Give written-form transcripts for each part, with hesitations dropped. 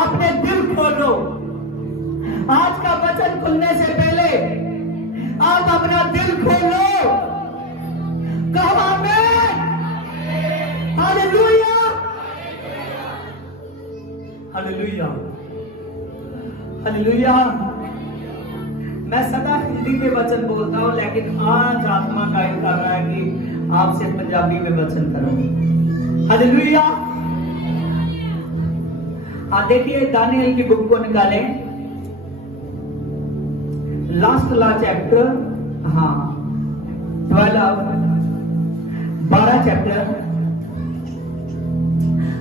अपने दिल खोलो। आज का वचन खुलने से पहले आप अपना दिल खोलो। कहो आमीन, हालेलुया, हालेलुया, हालेलुया। मैं सदा हिंदी में वचन बोलता हूं, लेकिन आज आत्मा गाइड कर रहा है कि आपसे पंजाबी में वचन करूं। हालेलुया। देखिए दानियल की बुक को निकालें, लास्ट चैप्टर, 12 चैप्टर।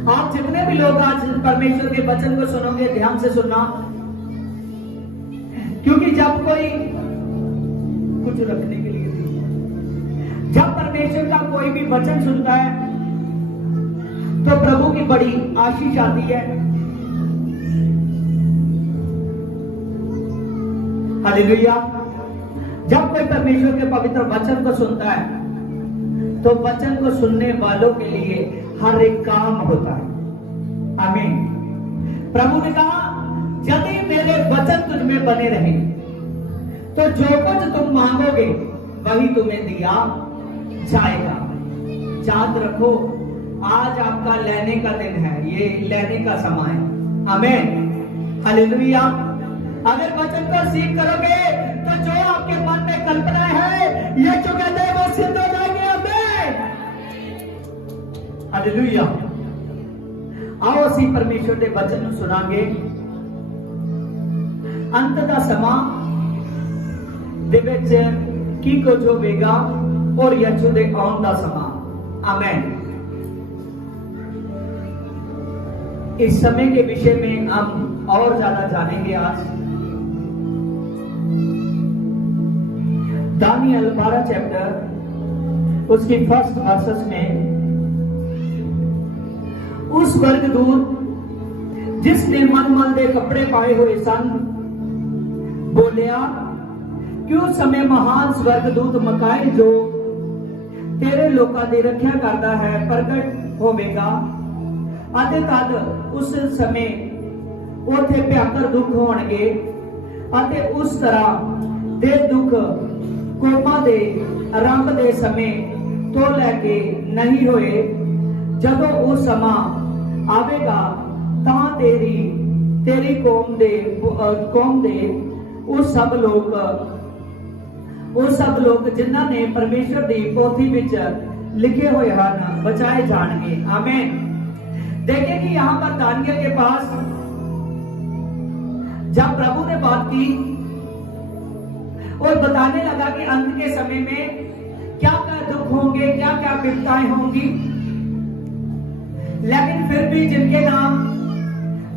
आप जितने भी लोग आज परमेश्वर के वचन को सुनोगे, ध्यान से सुनना, क्योंकि जब कोई कुछ रखने के लिए, जब परमेश्वर का कोई भी वचन सुनता है तो प्रभु की बड़ी आशीष आती है। हालेलुया। जब कोई परमेश्वर के पवित्र वचन को सुनता है तो वचन को सुनने वालों के लिए हर एक काम होता है। आमीन। प्रभु ने कहा, यदि मेरे वचन तुझ में बने रहे तो जो कुछ तुम मांगोगे वही तुम्हें दिया जाएगा। याद रखो, आज आपका लेने का दिन है, ये लेने का समय है। आमीन, हालेलुया। अगर वचन को सीख करोगे तो जो आपके मन में कल्पना है, ये जो कहते हैं वो सिद्ध हो जाएंगे। आमीन, हालेलुया। आओ ਅਸੀਂ परमेश्वर के वचन ਨੂੰ ਸੁਣਾਂਗੇ। अंत ਦਾ ਸਮਾਂ ਦੇ ਵਿੱਚ ਕੀ ਕੁਝ ਹੋਵੇਗਾ और ਯਿਸੂ ਦੇ ਆਉਣ ਦਾ ਸਮਾਂ। आमीन। इस समय के विषय में हम और ज्यादा जानेंगे आज। दानियल 12 चैप्टर उसकी फर्स्ट वर्सेस में उस स्वर्गदूत जिसने मनमल के कपड़े पाए हुए सन बोलिया कि उस समय महान स्वर्गदूत मकाइल जो तेरे लोकां दी रखिया करता है प्रगट होवेगा। अते तद उस समय उथे भयंकर दुख होणगे अते उस तरह दे दुख कोमा दे आरंभ दे समय तो लैके नहीं होए। जदों वो समा आवेगा तां तेरी कौम दे वो सब लोग जिन्हां ने परमेश्वर दी पोथी विच लिखे हुए हैं बचाए जाणगे। आमीन। देखिए कि यहां पर दानियल के पास जब प्रभु ने बात की और बताने लगा कि अंत के समय में क्या क्या दुख होंगे, क्या क्या विपदाएं होंगी, लेकिन फिर भी जिनके नाम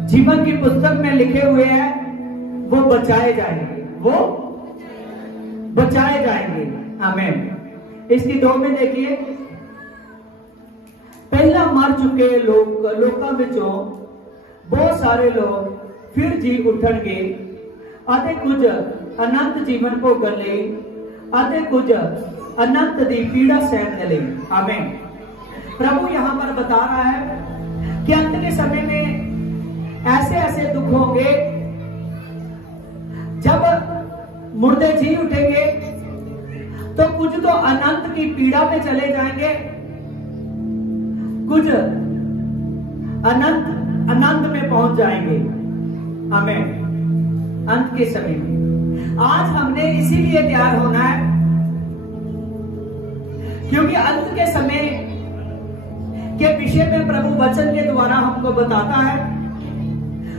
जीवन की पुस्तक में लिखे हुए हैं वो बचाए जाएंगे, वो बचाए जाएंगे। आमीन। इसकी 2 में देखिए, पहला मर चुके लोगों विचों बहुत सारे लोग फिर जी उठणगे अते कुछ अनंत जीवन भोगण लई अते कुछ अनंत दी पीड़ा सहन लई। आमीन। प्रभु यहां पर बता रहा है कि अंत के समय में ऐसे ऐसे दुख होंगे जब मुर्दे जी उठेंगे तो कुछ तो अनंत की पीड़ा में चले जाएंगे, कुछ अनंत में पहुंच जाएंगे। आमीन। अंत के समय में आज हमने इसीलिए तैयार होना है क्योंकि अंत के समय के विषय में प्रभु वचन के द्वारा हमको बताता है।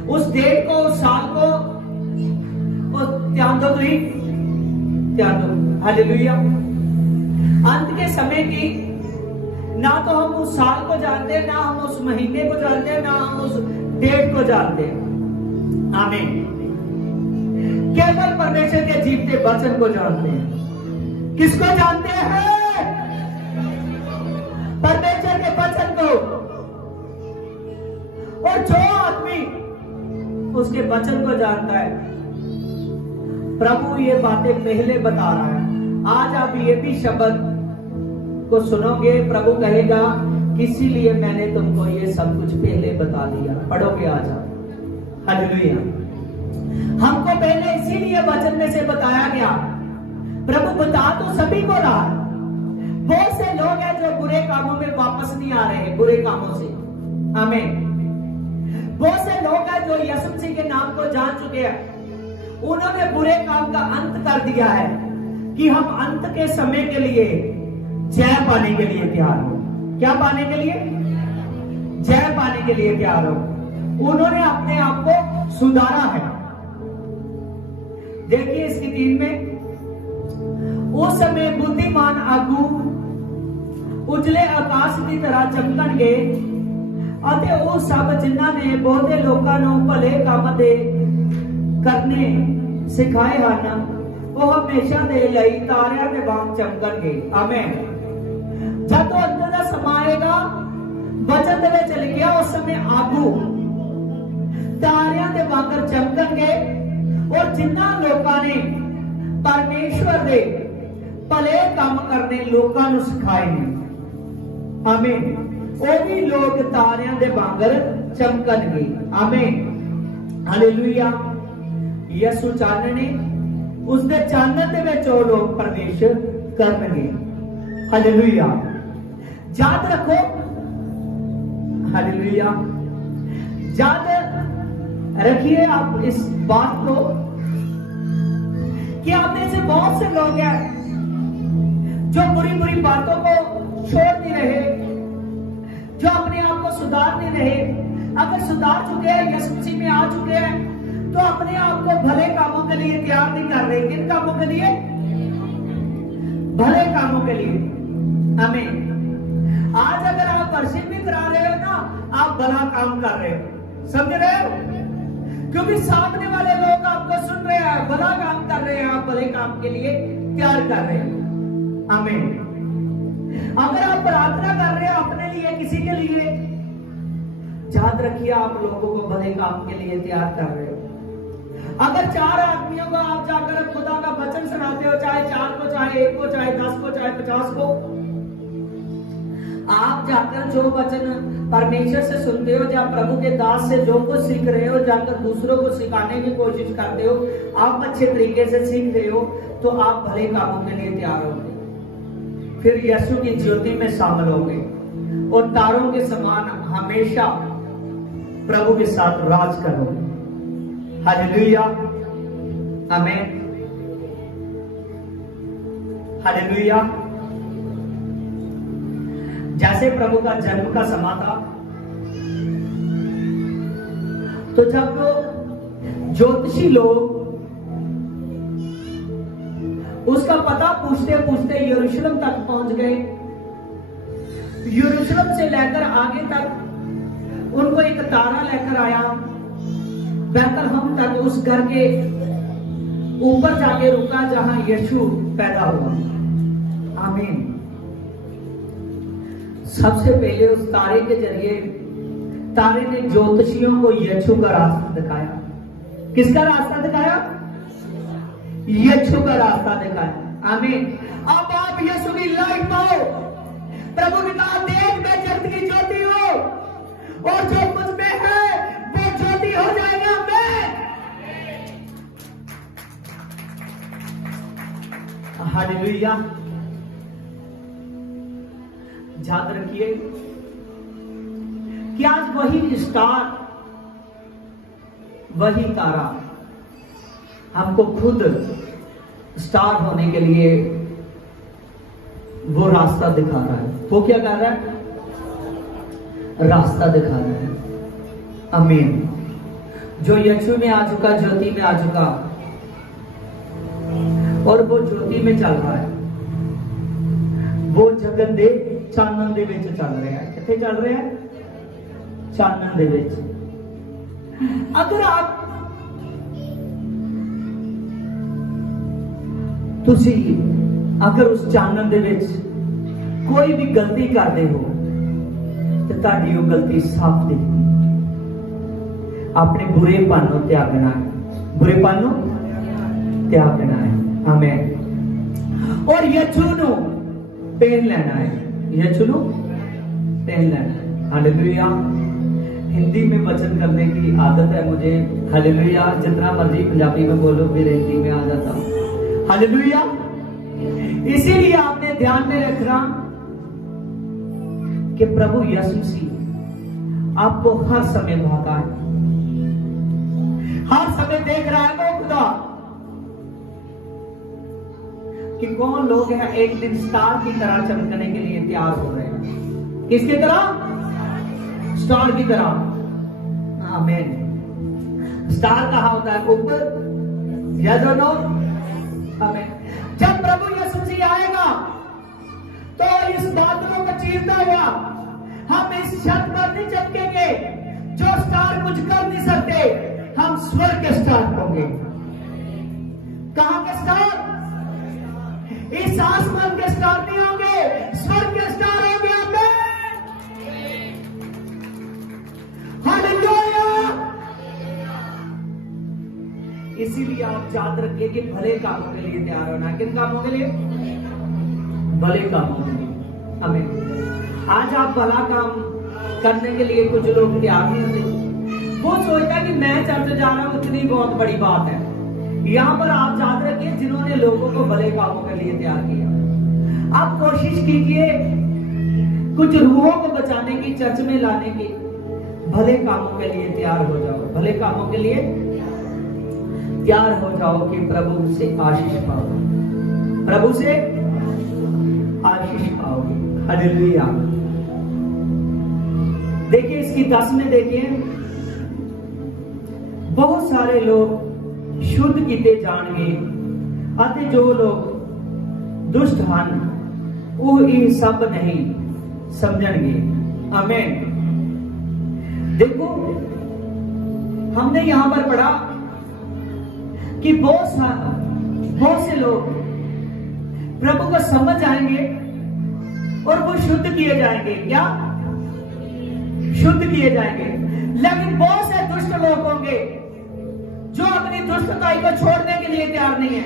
उस डेट को, उस साल को ध्यान दो, ध्यान दो। हालेलुया। अंत के समय की ना तो हम उस साल को जानते हैं, ना हम उस महीने को जानते हैं, ना हम उस डेट को जानते हैं। आमीन। केवल परमेश्वर के जीवते वचन को जानते हैं। किसको जानते हैं? परमेश्वर के वचन को। और जो आदमी उसके वचन को जानता है, प्रभु ये बातें पहले बता रहा है। आज आप ये भी शब्द को सुनोगे, प्रभु कहेगा इसीलिए मैंने तुमको ये सब कुछ पहले बता दिया। पढ़ोगे आज आप। हालेलुया। हमको पहले इसीलिए वचन में से बताया गया, प्रभु बता तो सभी को रहा, बहुत से लोग हैं जो बुरे कामों में वापस नहीं आ रहे, बुरे कामों से। आमीन। बहुत से लोग हैं जो यीशु मसीह के नाम को जान चुके हैं, उन्होंने बुरे काम का अंत कर दिया है कि हम अंत के समय के लिए जय पाने के लिए तैयार हो। क्या पाने के लिए? जय पाने के लिए तैयार हो। उन्होंने अपने आप को सुधारा है। देखिए इसकी 3 में, उस समय बुद्धिमान आगू उजले आकाश की तरह चमकणगे ਅਤੇ ਉਹ ਸਭ ਜਿਨ੍ਹਾਂ ਨੇ ਬਹੁਤੇ ਲੋਕਾਂ ਨੂੰ ਭਲੇ ਕੰਮ ਦੇ ਕਰਨੇ ਸਿਖਾਏ ਹਨ, ਉਹ ਹਮੇਸ਼ਾ ਦੇ ਲਈ ਤਾਰਿਆਂ ਦੇ ਵਾਂਗ ਚਮਕਣਗੇ। ਆਮੀਨ। ਜਦੋਂ ਅੰਤ ਦਾ ਸਮਾਂ ਆਏਗਾ, ਵਚਨ ਦੇ ਵਿੱਚ ਲਿਖਿਆ ਉਸ ਸਮੇਂ ਆਗੂ ਤਾਰਿਆਂ ਦੇ ਵਾਂਗ ਚਮਕਣਗੇ, ਔਰ ਜਿਨ੍ਹਾਂ ਲੋਕਾਂ ਨੇ ਪਰਮੇਸ਼ਵਰ ਦੇ ਭਲੇ ਕੰਮ ਕਰਨੇ ਲੋਕਾਂ ਨੂੰ ਸਿਖਾਏ ਨੇ, ਆਮੀਨ, ਉਹ ਵੀ ਲੋਕ ਤਾਰਿਆਂ ਦੇ ਵਾਂਗਰ ਚਮਕਣਗੇ। ਆਮੀਨ। ਹਾਲੇਲੂਇਆ। ਯਿਸੂ ਚਾਨਣੇ, ਉਸਦੇ ਚਾਨਣ ਦੇ ਵਿੱਚ ਉਹ ਲੋਕ ਪ੍ਰਵੇਸ਼ ਕਰਨਗੇ। हालेलुया। याद रखो, हालेलुया, याद रखिए आप इस बात को कि आप में से बहुत से लोग हैं जो बुरी बुरी बातों को छोड़ नहीं रहे, जो अपने आप को सुधार नहीं रहे। अगर सुधार चुके हैं, यीशु मसीह में आ चुके हैं, तो अपने आप को भले कामों के लिए तैयार नहीं कर रहे। किन कामों के लिए? भले कामों के लिए। आमीन। आज अगर आप वर्शिप भी करा रहे हो ना, आप भला काम कर रहे हो। समझ रहे हो? क्योंकि सामने वाले लोग आपको सुन रहे हैं, भला काम कर रहे हैं, आप भले काम के लिए तैयार कर रहे हैं। आमीन। अगर आप प्रार्थना कर रहे हो अपने लिए, किसी के लिए, याद रखिए आप लोगों को भले काम के लिए तैयार कर रहे हो। अगर 4 आदमियों को आप जाकर खुदा का वचन सुनाते हो, चाहे 4 को, चाहे 1 को, चाहे 10 को, चाहे 50 को, आप जाकर जो वचन परमेश्वर से सुनते हो, या प्रभु के दास से जो कुछ सीख रहे हो, जाकर दूसरों को सिखाने की कोशिश करते हो, आप अच्छे तरीके से सीख रहे हो, तो आप भले कामों के लिए तैयार होंगे। फिर यीशु की ज्योति में शामिल होंगे और तारों के समान हमेशा प्रभु के साथ राज करोगे। हालेलुया। आमीन। हालेलुया। जैसे प्रभु का जन्म का समय था, तो जब ज्योतिषी लोग उसका पता पूछते पूछते यरूशलेम तक पहुंच गए, यरूशलेम से लेकर आगे तक उनको एक तारा लेकर आया, बैतलहम तक, उस घर के ऊपर जाके रुका जहां यीशु पैदा हुआ। आमीन। सबसे पहले उस तारे के जरिए, तारे ने ज्योतिषियों को यीशु का रास्ता दिखाया। किसका रास्ता दिखाया? यीशु का रास्ता दिखाया। आमीन। अब आप यीशु की लाइफ पाओ। प्रभु ने कहा, देख मैं जगत की ज्योति हूं, और जो मुझ में है वो ज्योति हो जाएगा। मैं हालेलुया। याद रखिए कि आज वही स्टार, वही तारा हमको खुद स्टार होने के लिए वो रास्ता दिखा रहा है। वो क्या कर रहा है? रास्ता दिखा रहा है। आमीन। जो यीशु में आ चुका, ज्योति में आ चुका, और वो ज्योति में चल रहा है, वो जगत दे चानन दे विच चल रहा है। किथे चल रहा है? चानन दे विच। अगर आप तुसी अगर उस चानन दे विच कोई भी गलती करते हो, तो ताड़ी वो गलती साफ दिखती। अपने बुरेपन को त्यागना है, बुरेपन को त्यागना है। आमीन। और यीशु नु पहन लेना है, यीशु नु पहन लेना है। हालेलुया। हिंदी में वचन करने की आदत है मुझे। हालेलुया। जितना मर्जी पंजाबी में बोलो, फिर हिंदी में आ जाता हूं। हालेलुया। इसीलिए आपने ध्यान में रखना कि प्रभु यीशु मसीह आपको हर समय भागा है, हर समय देख रहा है वो खुदा कि कौन लोग हैं एक दिन स्टार की तरह चमकने के लिए तैयार हो रहे हैं। किसकी तरह? स्टार की तरह। आमीन। स्टार कहाँ होता है? ऊपर। यस और नो? आमीन। जब प्रभु यीशु मसीह आएगा तो इस बादलों को चीरता हुआ हम इस छत पर नहीं चमकेंगे जो स्टार कुछ कर नहीं सकते। हम स्वर्ग के स्टार होंगे। कहां के स्टार? इस आसमान के स्टार नहीं होंगे, स्वर्ग के स्टार होंगे। हालेलुया। इसीलिए आप याद रखिए कि भले कामों के लिए तैयार होना। किन कामों के लिए? भले कामों के लिए। आमीन। आज आप भला काम करने के लिए कुछ लोग तैयार नहीं होते। वो सोचता है कि मैं चर्च जा रहा हूं, इतनी बहुत बड़ी बात है। यहां पर आप याद रखिए जिन्होंने लोगों को भले कामों के लिए तैयार किया। आप कोशिश कीजिए कुछ रूहों को बचाने की, चर्च में लाने की। भले कामों के लिए तैयार हो जाओ। भले कामों के लिए तैयार हो जाओ कि प्रभु से आशीष पाओ। प्रभु से आशीष पाओगे। हालेलुया। देखिए इसकी 10 में देखिए, बहुत सारे लोग शुद्ध किते जाणगे अते जो लोग दुष्ट हन वो ये सब नहीं समझणगे। आमीन। देखो हमने यहां पर पढ़ा कि बहुत से लोग प्रभु को समझ जाएंगे और वो शुद्ध किए जाएंगे। क्या? शुद्ध किए जाएंगे। लेकिन बहुत से दुष्ट लोग होंगे जो अपनी दुष्टताई को छोड़ने के लिए तैयार नहीं है।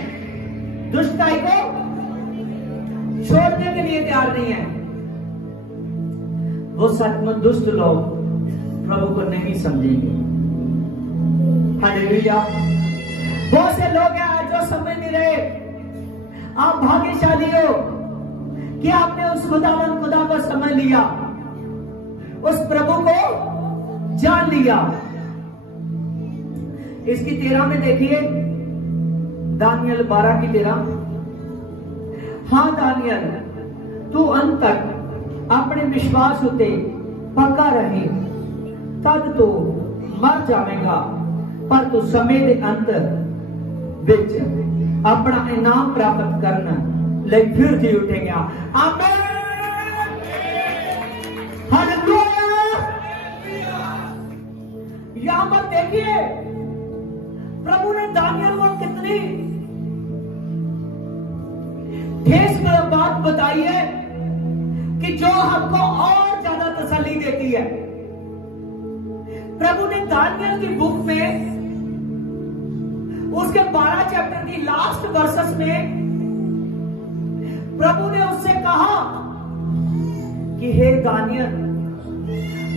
दुष्टताई को छोड़ने के लिए तैयार नहीं है। वो सचमुच दुष्ट लोग प्रभु को नहीं समझेंगे। हालेलुया। बहुत से लोग हैं जो समझ नहीं रहे। आप भाग्यशाली हो कि आपने उस खुदावन खुदा को समझ लिया, उस प्रभु को जान लिया। इसकी 13 में देखिए, दानियल 12 की 13। हाँ दानियल, तू अंत तक अपने विश्वास उते पक्का रहे, तद तो मर जाएगा, पर तू समय के अंत विच अपना इनाम प्राप्त करना ले फिर जी उठेगा। आमीन। हालेलुया। यहां पर देखिए प्रभु ने दानियल को कितनी ठेस बात बताई है कि जो हमको और ज्यादा तसल्ली देती है। प्रभु ने दानियल की बुक में उसके 12 चैप्टर की लास्ट वर्सेस में प्रभु ने उससे कहा कि हे दानियल,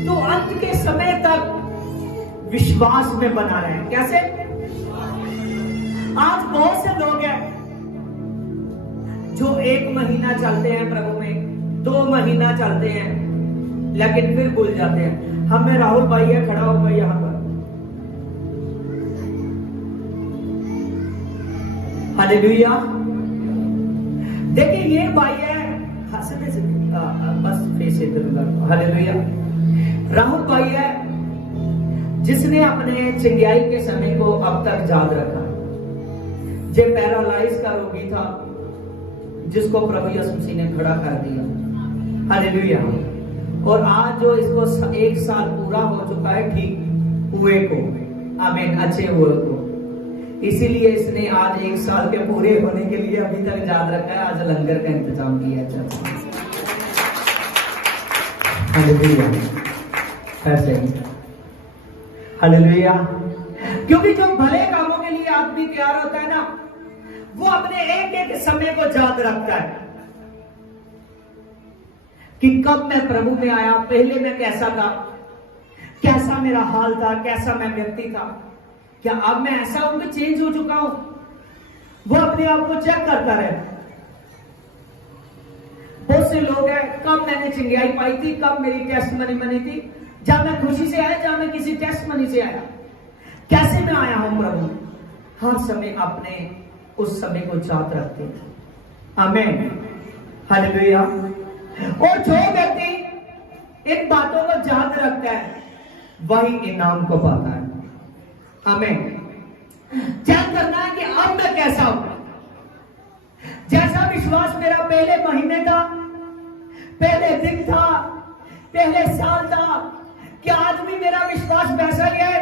तू अंत के समय तक विश्वास में बना रहे। कैसे? आज बहुत से लोग हैं जो 1 महीना चलते हैं प्रभु में, 2 महीना चलते हैं, लेकिन फिर भूल जाते हैं। हमें राहुल भाई है, खड़ा हो गया यहां पर। हालेलुया। देखिए ये भाई है, हंसने से बस फेस इधर। हालेलुया। राहुल भाई है जिसने अपने चिंगाई के समय को अब तक याद रखा। जो पैरालाइज का रोगी था जिसको प्रभु यीशु मसीह ने खड़ा कर दिया। हालेलुया। और आज जो इसको 1 साल पूरा हो चुका है ठीक हुए को। आमीन। अच्छे हुए को। इसीलिए इसने आज 1 साल के पूरे होने के लिए अभी तक याद रखा है। आज लंगर का इंतजाम किया जाता है। हालेलुया। ऐसे ही। हालेलुया। क्योंकि जो भले कामों के लिए आदमी तैयार होता है ना, वो अपने एक एक समय को याद रखता है कि कब मैं प्रभु में आया, पहले मैं कैसा था, कैसा मेरा हाल था, कैसा मैं व्यक्ति था, क्या अब मैं ऐसा हूं कि चेंज हो चुका हूं? वो अपने आप को चेक करता रहे। बहुत से लोग हैं, कब मैंने चिंगाई पाई थी, कब मेरी टेस्ट मनी बनी थी, जब मैं खुशी से आया, जब मैं किसी टेस्ट मनी से आया, कैसे मैं आया हूं प्रभु? हर समय अपने उस समय को याद रखते हैं। आमीन, हालेलुया। और जो व्यक्ति इन बातों को याद रखता है वही इनाम को पाता है। आमीन। चेक करना है कि अब मैं कैसा हूं। जैसा विश्वास मेरा पहले महीने था, पहले दिन था, पहले साल था, क्या आज भी मेरा विश्वास वैसा ही है?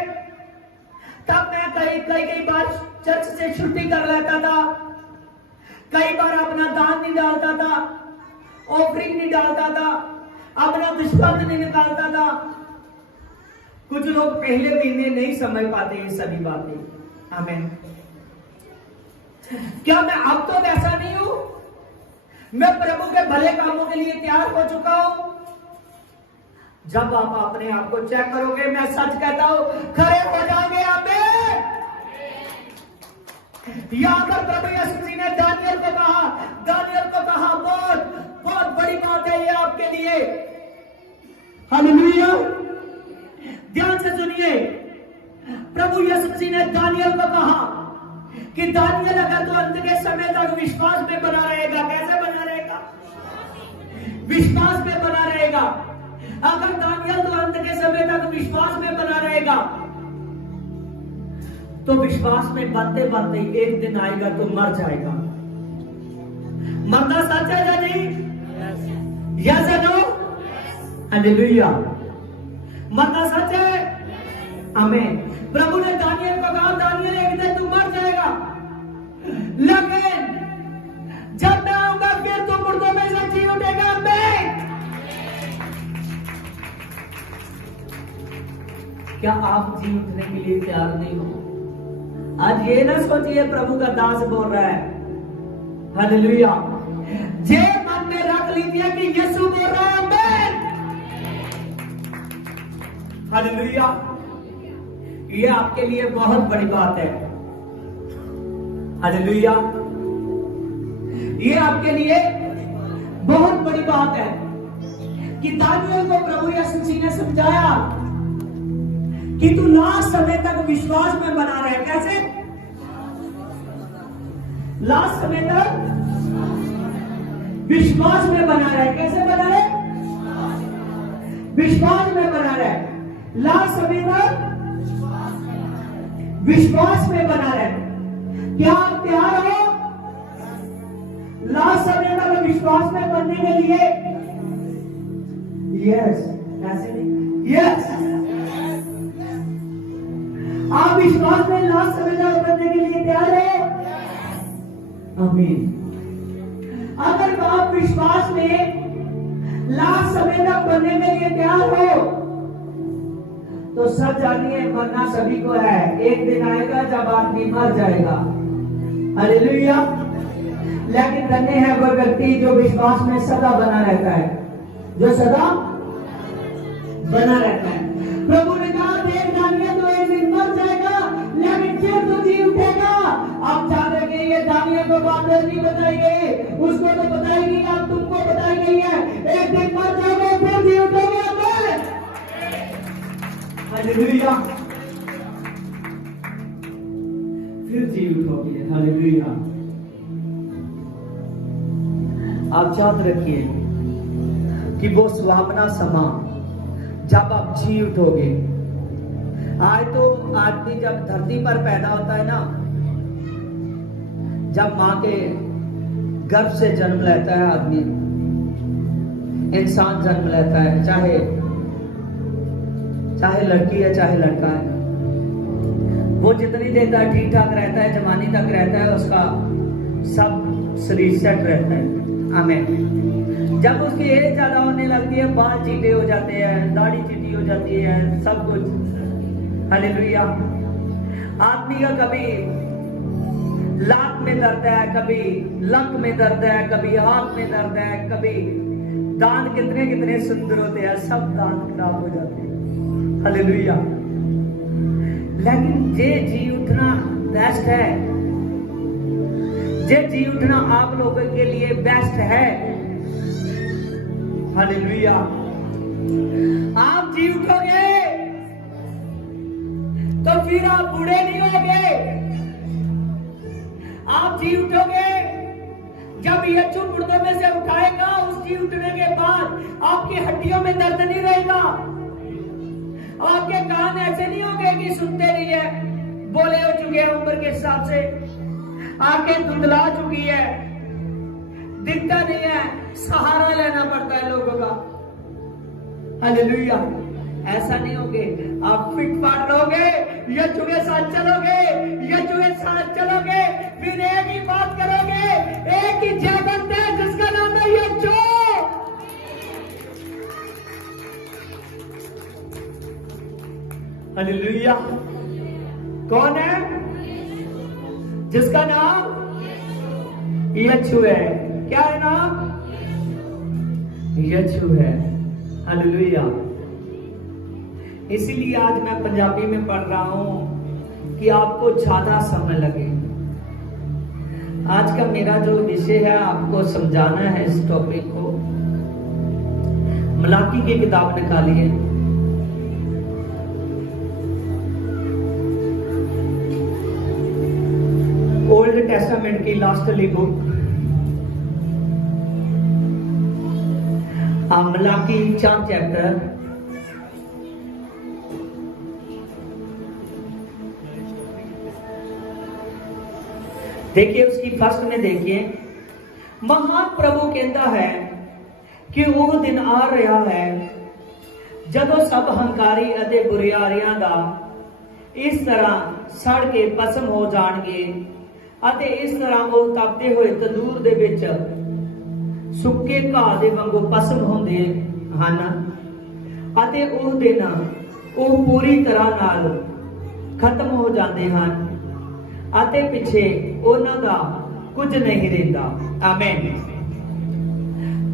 तब मैं कई बार चर्च से छुट्टी कर लेता था, कई बार अपना दान नहीं डालता था, ऑफरिंग नहीं डालता था, अपना दुष्फल नहीं निकालता था। कुछ लोग पहले महीने नहीं समझ पाते ये सभी बातें। आमीन। क्या मैं अब तो वैसा नहीं हूं? मैं प्रभु के भले कामों के लिए तैयार हो चुका हूं? जब आप अपने आप को चेक करोगे, मैं सच कहता हूं, खड़े हो जाओगे। आमीन। यहां पर प्रभु यीशु जी ने दानियल को कहा बहुत बड़ी बात है ये आपके लिए। हालेलुया। ध्यान से सुनिए, प्रभु यीशु जी ने दानियल को कहा कि दानियल, अगर तो अंत के समय तक विश्वास में बना रहेगा, कैसे बना रहेगा? विश्वास में बना रहेगा। अगर दानियल तो अंत के समय तक विश्वास में बना रहेगा, तो विश्वास में बनते बनते एक दिन आएगा तो मर जाएगा। मरना सच है या नहीं? यस या नो? हालेलुया। मरना सच है। आमीन। प्रभु ने दानियल को कहा, दानियल एक दिन तू मर जाएगा, लेकिन जब मैं आऊंगा फिर तू मुर्दों में से जी उठेगा। आमीन। क्या आप जी उठने के लिए तैयार नहीं हो? आज ये ना सोचिए प्रभु का दास बोल रहा है। हालेलुया। जे मन में रख लीजिए कि यीशु बोल रहा है। आमीन। हालेलुया। ये आपके लिए बहुत बड़ी बात है। हालेलुया। ये आपके लिए बहुत बड़ी बात है कि दानियल को प्रभु यीशु जी ने समझाया कि तू लास्ट समय तक विश्वास में बना रहे। कैसे? लास्ट समय तक विश्वास में बना रहे। कैसे बना रहे? विश्वास में बना रहे। लास्ट समय तक विश्वास में बना रहे। क्या आप तैयार हो लास्ट समय तक विश्वास में बनने के लिए? यस। ऐसे नहीं? यस। आप विश्वास में लास्ट समय तक बनने के लिए तैयार है? आमीन। अगर आप विश्वास में लास्ट समय तक बनने के लिए तैयार हो तो सब जानिए मरना सभी को है। एक दिन आएगा जब आदमी मर जाएगा। हालेलुया। लेकिन धन्य है वह व्यक्ति जो विश्वास में सदा बना रहता है, जो सदा बना रहता है। प्रभु ने कहा, देख दानियल तो एक दिन मर जाएगा, लेकिन फिर तो जी उठेगा। आप जान रहे ये दानियल को बात नहीं बताई गई, उसको तो बताई गई, अब तुमको बताई गई है। एक दिन मर जाओगे फिर जी उठोगे। हालेलुया। फिर जी उठोगे। हालेलुया। आप याद रखिए कि वो सुहावना समा जब आप जी उठोगे। आज तो आदमी जब धरती पर पैदा होता है ना, जब मां के गर्भ से जन्म लेता है आदमी, इंसान जन्म लेता है, चाहे लड़की है चाहे लड़का है, वो जितनी देर तक ठीक ठाक रहता है, जवानी तक रहता है, उसका सब शरीर सेट रहता है। आमीन। जब उसकी एज ज्यादा होने लगती है, बाल चीटे हो जाते हैं, दाढ़ी चीटी हो जाती है, सब कुछ। हालेलुया। आदमी का कभी लात में दर्द है, कभी लक में दर्द है, कभी हाथ में दर्द है, कभी दांत कितने कितने सुंदर होते हैं, सब दांत खराब हो जाते हैं। हालेलुया। लेकिन जे जी उठना बेस्ट है, जे जी उठना आप लोगों के लिए बेस्ट है। हालेलुया। आप जी उठोगे तो फिर आप बूढ़े नहीं होगे। आप जी उठोगे जब यीशु मुर्दों में से उठाएगा, उस जी उठने के बाद आपकी हड्डियों में दर्द नहीं रहेगा। आपके कान ऐसे नहीं होंगे कि सुनते नहीं है, बोले हो चुके हैं उम्र के हिसाब से, आंखें धुंधला चुकी है, दिखता नहीं है, सहारा लेना पड़ता है लोगों का। हालेलुया। ऐसा नहीं होगे, आप फिट फाट रहोगे, यीशु के साथ चलोगे, यीशु के साथ चलोगे, फिर एक ही बात करोगे, एक ही जगत है जिसका नाम है यीशु। हालेलुया। कौन है? जिसका नाम यीशु है। क्या है नाम? यीशु है। हालेलुया। इसीलिए आज मैं पंजाबी में पढ़ रहा हूं कि आपको ज्यादा समय लगे। आज का मेरा जो विषय है, आपको समझाना है इस टॉपिक को। मलाकी की किताब निकालिए, ओल्ड टेस्टामेंट की लास्टली बुक, मलाकी 4 चैप्टर। देखिए उसकी फर्स्ट में देखिए, महान प्रभु कहता है कि वो दिन आ रहा है जदों सब हंकारी अते बुरियारियां दा इस तरह सड़ के भस्म हो जाणगे ਅਤੇ इस तरह वो तपते हुए तंदूर दे विच सुक्के घाह दे वांगू भस्म होंदे हन ਅਤੇ ਉਹ दिन ਉਹ पूरी तरह नाल खत्म हो जाते हैं ਅਤੇ पिछे ਉਹਨਾਂ दा कुछ नहीं रहता। आमीन।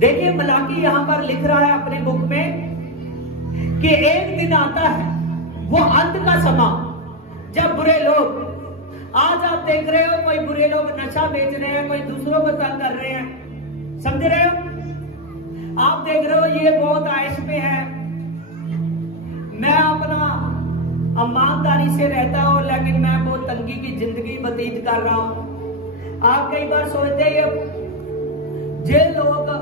देखिए मलाकी यहां पर लिख रहा है अपने बुक में कि एक दिन आता है, वो अंत का समा, जब बुरे लोग, आज आप देख रहे हो कोई बुरे लोग नशा बेच रहे हैं, कोई दूसरों को तंग कर रहे हैं, समझ रहे हो? आप देख रहे हो ये बहुत आयश में है, मैं अपना ईमानदारी से रहता हूं लेकिन मैं बहुत तंगी की जिंदगी व्यतीत कर रहा हूं। आप कई बार सोचते हो जे लोग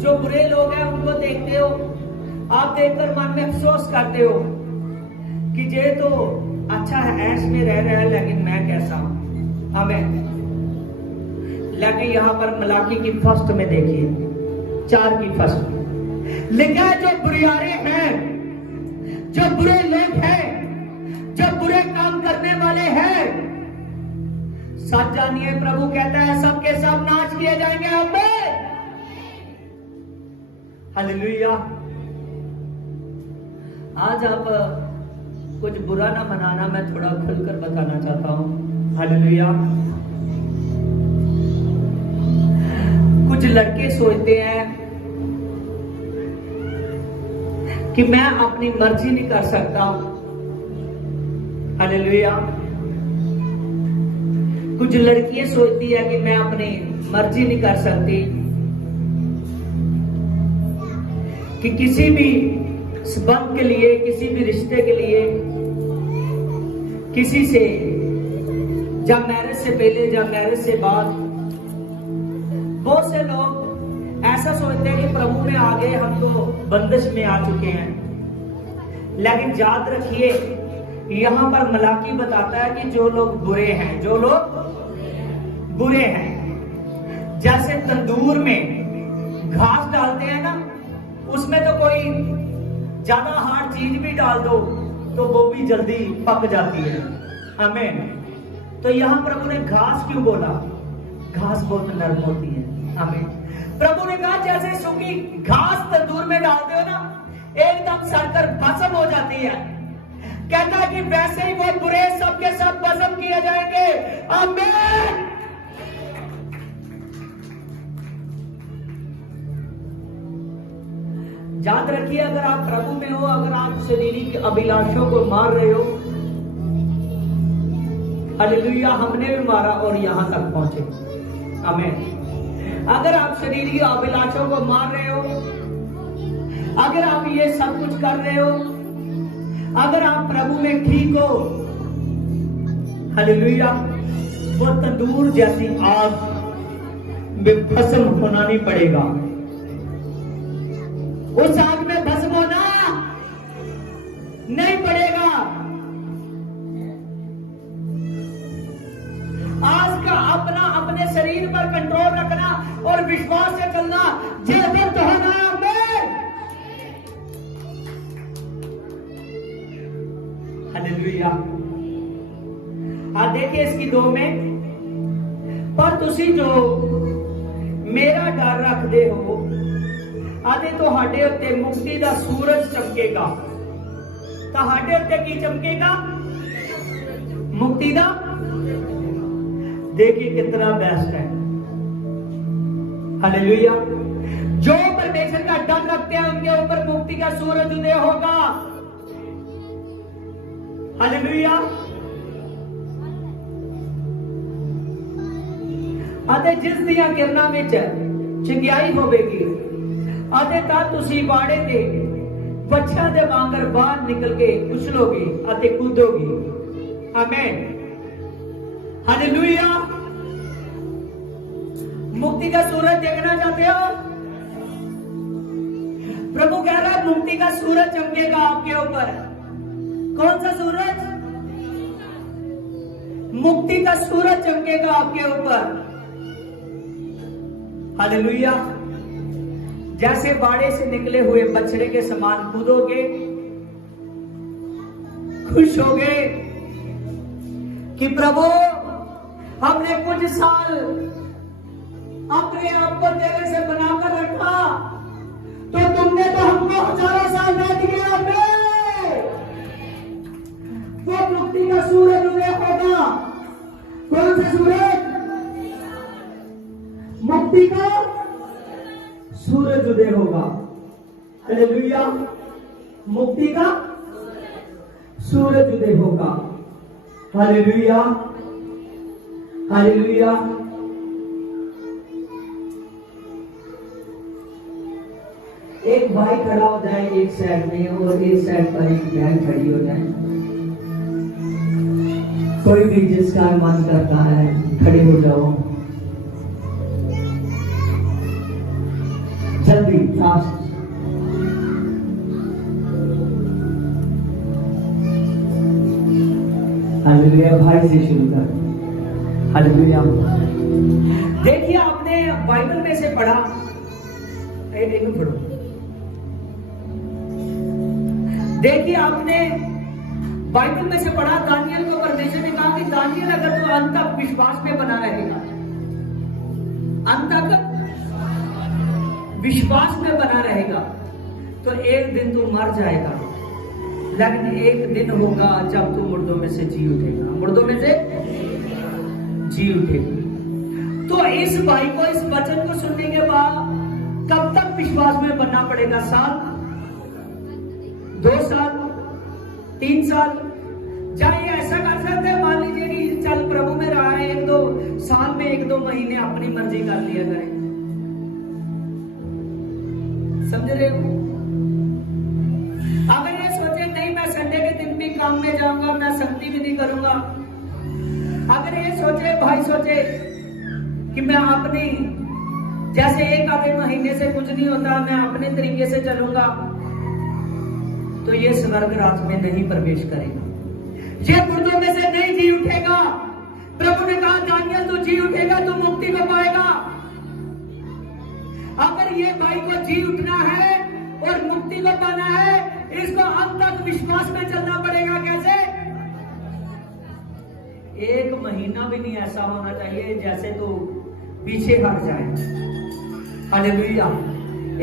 जो बुरे लोग हैं उनको देखते हो, आप देखकर मन में अफसोस करते हो कि जे तो अच्छा है, ऐश में रह रहा है, लेकिन मैं कैसा हूं। आमीन। लेकिन यहां पर मलाकी की फर्स्ट में देखिए, 4 की फर्स्ट लिखा है जो बुरियारे हैं, जो बुरे लोग हैं, जो बुरे काम करने वाले हैं, सच जानिए प्रभु कहता है सबके सब नाश किए जाएंगे। आमीन। हालेलुया। आज आप कुछ बुरा ना मनाना, मैं थोड़ा खुलकर बताना चाहता हूं। हालेलुया। कुछ लड़के सोचते हैं कि मैं अपनी मर्जी नहीं कर सकता। हालेलुया। कुछ लड़कियां सोचती है कि मैं अपनी मर्जी नहीं कर सकती, कि किसी भी संबंध के लिए, किसी भी रिश्ते के लिए, किसी से, जब मैरिज से पहले, जब मैरिज से बाद, बहुत से लोग ऐसा सोचते हैं कि प्रभु में आ गए, हम तो बंदिश में आ चुके हैं। लेकिन याद रखिए यहां पर मलाकी बताता है कि जो लोग बुरे हैं, जो लोग बुरे हैं, जैसे तंदूर में घास डालते हैं ना, उसमें तो कोई ज्यादा हार्ड चीज भी डाल दो तो वो भी जल्दी पक जाती है। आमीन। तो यहां प्रभु ने घास क्यों बोला? घास बहुत नरम होती है। आमीन। प्रभु ने कहा जैसे सूखी घास तंदूर में डालते हो ना, एकदम सड़कर भस्म हो जाती है, कहता है कि वैसे ही वो बुरे सबके सब भस्म किए जाएंगे। आमीन। याद रखिए, अगर आप प्रभु में हो, अगर आप शरीरी के अभिलाषों को मार रहे हो, हालेलुया, हमने भी मारा और यहां तक पहुंचे। आमीन। अगर आप शरीरी अभिलाषों को मार रहे हो, अगर आप ये सब कुछ कर रहे हो, अगर आप प्रभु में ठीक हो, हालेलुया, वो तंदूर जैसी आग में भस्म होना नहीं पड़ेगा। उस आग में भस्म होना नहीं पड़ेगा। आज का अपने शरीर पर कंट्रोल रखना और विश्वास से चलना, जैसे तो होना में। हालेलुया। देखिए इसकी 2 में, पर तुसी जो मेरा डर रखते हो, आदे ਤੁਹਾਡੇ ਉੱਤੇ मुक्ति का सूरज चमकेगा। ਤੁਹਾਡੇ ਉੱਤੇ की चमकेगा? मुक्ति का। देखिए कितना बेस्ट है। हालेलुया। जो परमेश्वर का डर रखते हैं उनके ऊपर मुक्ति का सूरज उदय होगा। हालेलुया। ਅਤੇ ਜਿਸ ਦੀਆਂ ਕਿਰਨਾਂ ਵਿੱਚ ਚੰਗਿਆਈ ਹੋਵੇਗੀ, ਅਤੇ ਤਾਂ ਤੁਸੀਂ ਬਾੜੇ ਦੇ ਬੱਚਿਆਂ ਦੇ ਵਾਂਗਰ ਬਾਹਰ ਨਿਕਲ ਕੇ ਉਛਲੋਗੇ ਅਤੇ ਕੂਦੋਗੇ। आमीन। हालेलुया। मुक्ति का सूरज देखना चाहते हो? प्रभु कह रहा है मुक्ति का सूरज चमकेगा आपके ऊपर। कौन सा सूरज? मुक्ति का सूरज चमकेगा आपके ऊपर। हालेलुया। जैसे बाड़े से निकले हुए बछड़े के समान कूदोगे, खुश होगे कि प्रभु हमने कुछ साल अपने आप को तेरे से बनाकर रखा, तो तुमने तो हमको हजारों साल दे दिए। वो मुक्ति का सूरज उदय होगा। कौन सा सूरज? मुक्ति का सूरज उदय होगा। हालेलुया। मुक्ति का सूरज उदय होगा। हालेलुया। हालेलुया। एक भाई खड़ा हो जाए एक साइड में और एक साइड पर एक बहन खड़ी हो जाए। कोई भी जिसका मन करता है खड़े हो जाओ, जल्दी फास्ट। हालेलुया। भाई से शुरू कर। हालेलुया। देखिए आपने बाइबल में से पढ़ा, एक पढ़ो। देखिए आपने बाइबल में से पढ़ा, दानियल को परमेश्वर ने कहा कि दानियल अगर तू अंत तक विश्वास में बना रहेगा, अंत तक विश्वास में बना रहेगा, तो एक दिन तू मर जाएगा, लेकिन एक दिन होगा जब तू मुर्दों में से जी उठेगा। मुर्दों में से जी उठेगा। तो इस भाई को इस वचन को सुनने के बाद कब तक विश्वास में बनना पड़ेगा? साल, 2 साल, 3 साल? चाहे ऐसा कर सकते हैं, मान लीजिए कि चल प्रभु में रहा है 1-2 साल में 1-2 महीने अपनी मर्जी कर लिया करें। समझ रहे हो? अगर ये सोचे नहीं मैं संडे के दिन भी काम में जाऊंगा, मैं संगति भी नहीं करूंगा, अगर ये सोचे भाई सोचे कि मैं अपनी जैसे 1 आधे महीने से कुछ नहीं होता, मैं अपने तरीके से चलूंगा, तो ये स्वर्ग राज में नहीं प्रवेश करेगा। ये मुर्दों में से नहीं जी उठेगा। प्रभु ने कहा दानियल तू जी उठेगा, तू मुक्ति को पाएगा। अगर ये भाई को जी उठना है और मुक्ति को पाना है, इसको अंत तक विश्वास में चलना पड़ेगा। कैसे? 1 महीना भी नहीं ऐसा होना चाहिए जैसे तो पीछे हट जाए। हालेलुया।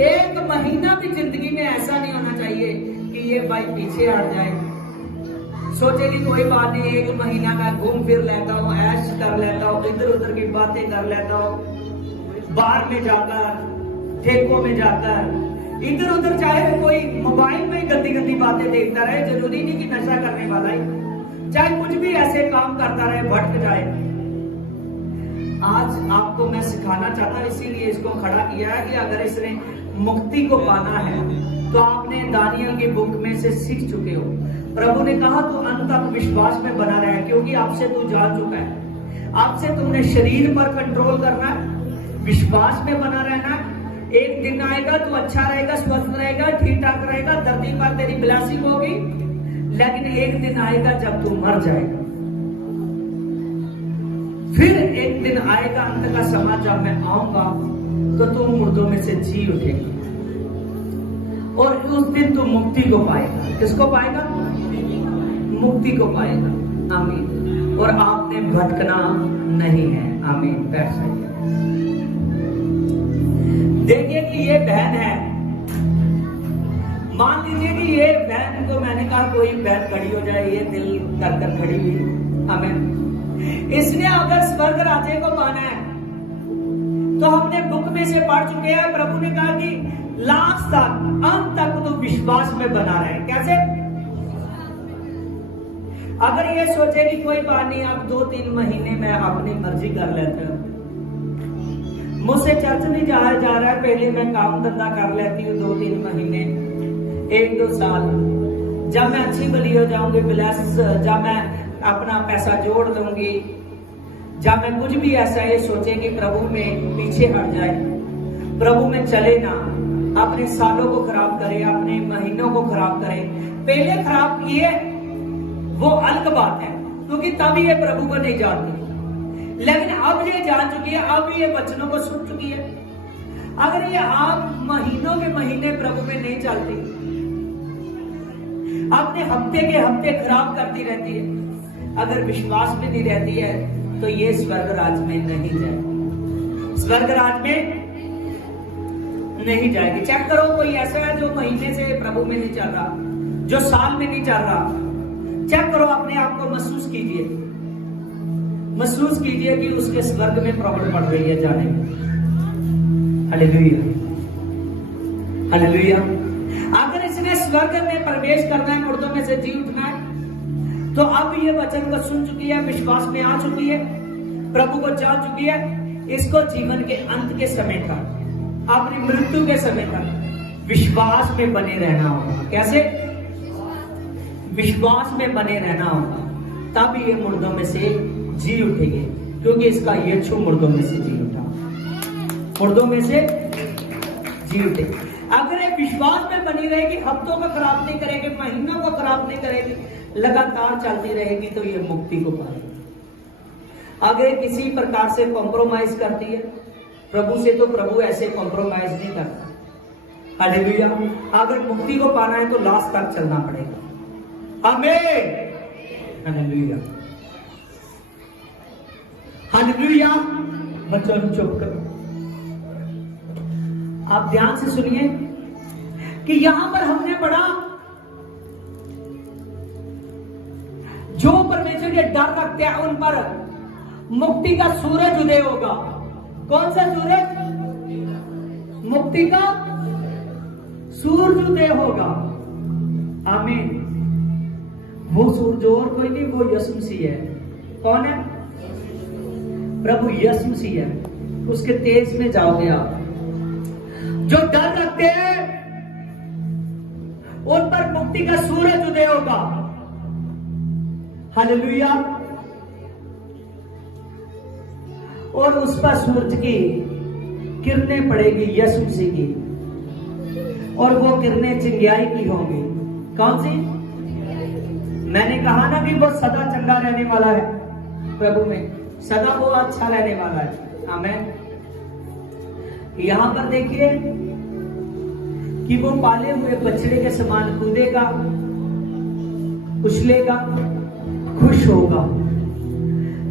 1 महीना भी जिंदगी में ऐसा नहीं होना चाहिए कि ये भाई पीछे हट जाए, सोचे कि कोई बात नहीं, 1 महीना मैं घूम फिर लेता हूँ, ऐश कर लेता हूँ, इधर उधर की बातें कर लेता हूँ, बाहर में जाकर, ठेकों में जाकर, इधर उधर चाहे वो कोई मोबाइल में गंदी गंदी बातें देखता रहे, जरूरी नहीं कि नशा करने वाला ही, चाहे कुछ भी ऐसे काम करता रहे, भटक जाए। आज आपको मैं सिखाना चाहता हूं, इसीलिए इसको खड़ा किया है कि अगर इसने मुक्ति को पाना है तो आपने दानियल की बुक में से सीख चुके हो। प्रभु ने कहा तू अंत तक विश्वास में बना रहे, क्योंकि आपसे तू जान चुका है। आपसे तुमने शरीर पर कंट्रोल करना है, विश्वास में बना रहना है। एक दिन आएगा तू अच्छा रहेगा, स्वस्थ रहेगा, ठीक ठाक रहेगा, धरती पर तेरी ब्लेसिंग होगी, लेकिन एक दिन आएगा जब तू मर जाएगा। फिर एक दिन आएगा अंत का समय, जब मैं आऊंगा तो तू मुर्दों में से जी उठेगा और उस दिन तू मुक्ति को पाएगा। किसको पाएगा? मुक्ति को पाएगा। आमीन। और आपने भटकना नहीं है। आमीन। बैठ जाइए। देखिए कि ये बहन है, मान लीजिए कि ये बहन को मैंने कहा कोई बहन खड़ी हो जाए, ये दिल कर खड़ी हुई। आमीन। इसने अगर स्वर्ग राज्य को पाना है तो हमने बुक में से पढ़ चुके हैं, प्रभु ने कहा कि लास्ट तक अंत तक तो विश्वास में बना रहे। कैसे? अगर ये सोचे कि कोई बात नहीं, अब 2-3 महीने में अपनी मर्जी कर लेते हैं, मुझसे चर्च नहीं जाया जा रहा है, पहले मैं काम धंधा कर लेती हूँ 2-3 महीने, 1-2 साल, जब मैं अच्छी भली हो जाऊंगी, ब्लेस, जब मैं अपना पैसा जोड़ लूंगी, जब मैं कुछ भी ऐसा ये सोचे कि प्रभु में पीछे हट जाए, प्रभु में चले ना, अपने सालों को खराब करे, अपने महीनों को खराब करे। पहले खराब किए वो अलग बात है, क्योंकि तब ये प्रभु को नहीं जानती, लेकिन अब ये जान चुकी है, अब ये वचनों को सुन चुकी है। अगर ये आप महीनों के महीने प्रभु में नहीं चलती, अपने हफ्ते के हफ्ते खराब करती रहती है, अगर विश्वास में नहीं रहती है, तो ये स्वर्ग राज में नहीं जाएगी। स्वर्ग राज में नहीं जाएगी। चेक करो, कोई ऐसा है जो महीने से प्रभु में नहीं चल रहा, जो साल में नहीं चल रहा, चेक करो, अपने आप को महसूस कीजिए, महसूस कीजिए कि उसके स्वर्ग में प्रॉब्लम पड़ रही है जाने में। Hallelujah, hallelujah. अगर इसने स्वर्ग में प्रवेश करना है, मुर्दों में से जी उठना है, तो अब ये वचन को सुन चुकी है, विश्वास में आ चुकी है, प्रभु को जान चुकी है, इसको जीवन के अंत के समय तक, अपनी मृत्यु के समय तक विश्वास में बने रहना होगा। कैसे? विश्वास में बने रहना होगा, तब ये मुर्दों में से जी उठेंगे, क्योंकि इसका यीशु मुर्दों में से जी उठा, मुर्दों में से जी उठे। अगर ये विश्वास में बनी रहेगी, हफ्तों को खराब नहीं करेगी, महीनों को खराब नहीं करेगी, लगातार चलती रहेगी, तो ये मुक्ति को पाएगी। अगर किसी प्रकार से कॉम्प्रोमाइज करती है प्रभु से, तो प्रभु ऐसे कॉम्प्रोमाइज नहीं करता। हालेलुया। अगर मुक्ति को पाना है तो लास्ट तक चलना पड़ेगा। आमीन। Hallelujah, hallelujah. बच्चों चुप करो, आप ध्यान से सुनिए कि यहां पर हमने पढ़ा, जो परमेश्वर के डर रखते हैं उन पर मुक्ति का सूरज उदय होगा। कौन सा सूरज? मुक्ति का सूरज उदय होगा। आमीन। वो सूरज और कोई नहीं, वो यीशु मसीह है। कौन है? प्रभु यीशु मसीह है। उसके तेज में जाओगे आप। जो डर रखते हैं उन पर मुक्ति का सूरज उदय होगा। हालेलुया। और उस पर सूरज की किरणें पड़ेगी, यीशु मसीह की, और वो किरणें चिंगारी की होंगी। कौन सी? मैंने कहा ना कि वो सदा चंगा रहने वाला है, प्रभु में सदा वो अच्छा रहने वाला है। आमीन। यहां पर देखिए कि वो पाले हुए बछड़े के समान कूदेगा, उछलेगा, खुश होगा